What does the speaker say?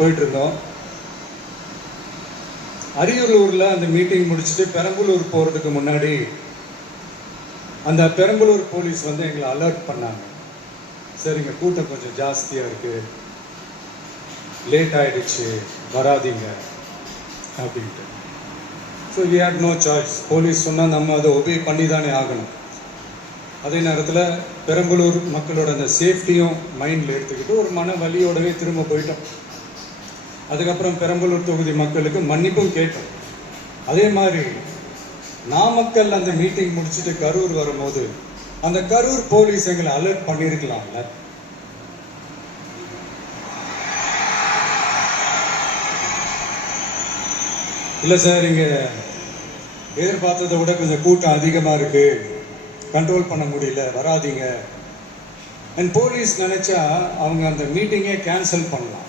போயிட்டு இருந்தோம். அரியலூர்ல அந்த மீட்டிங் முடிச்சுட்டு பெரம்பலூர் போறதுக்கு முன்னாடி அந்த பெரம்பலூர் போலீஸ் வந்து எங்களை அலர்ட் பண்ணாங்க. சரிங்க, கூட்டம் கொஞ்சம் ஜாஸ்தியா இருக்கு, லேட் ஆயிடுச்சு, வராதிங்க அப்படின்ட்டு. So we had no choice. Police சொன்னால் நம்ம அதை ஒபே பண்ணி தானே ஆகணும். அதே நேரத்தில் பெரம்பலூர் மக்களோட அந்த சேஃப்டியும் மைண்டில் எடுத்துக்கிட்டு ஒரு மன வலியோடவே திரும்ப போயிட்டோம். அதுக்கப்புறம் பெரம்பலூர் தொகுதி மக்களுக்கு மன்னிப்பும் கேட்டோம். அதே மாதிரி நாமக்கல் அந்த மீட்டிங் முடிச்சுட்டு கரூர் வரும்போது அந்த கரூர் போலீஸ் எங்களை அலர்ட் பண்ணியிருக்கலாம்ல. இல்லை சார், இங்கே எதிர்பார்த்ததை விட கொஞ்சம் கூட்டம் அதிகமாக இருக்கு, கண்ட்ரோல் பண்ண முடியல, வராதிங்க. அண்ட் போலீஸ் நினைச்சா அவங்க அந்த மீட்டிங்கே கேன்சல் பண்ணலாம்.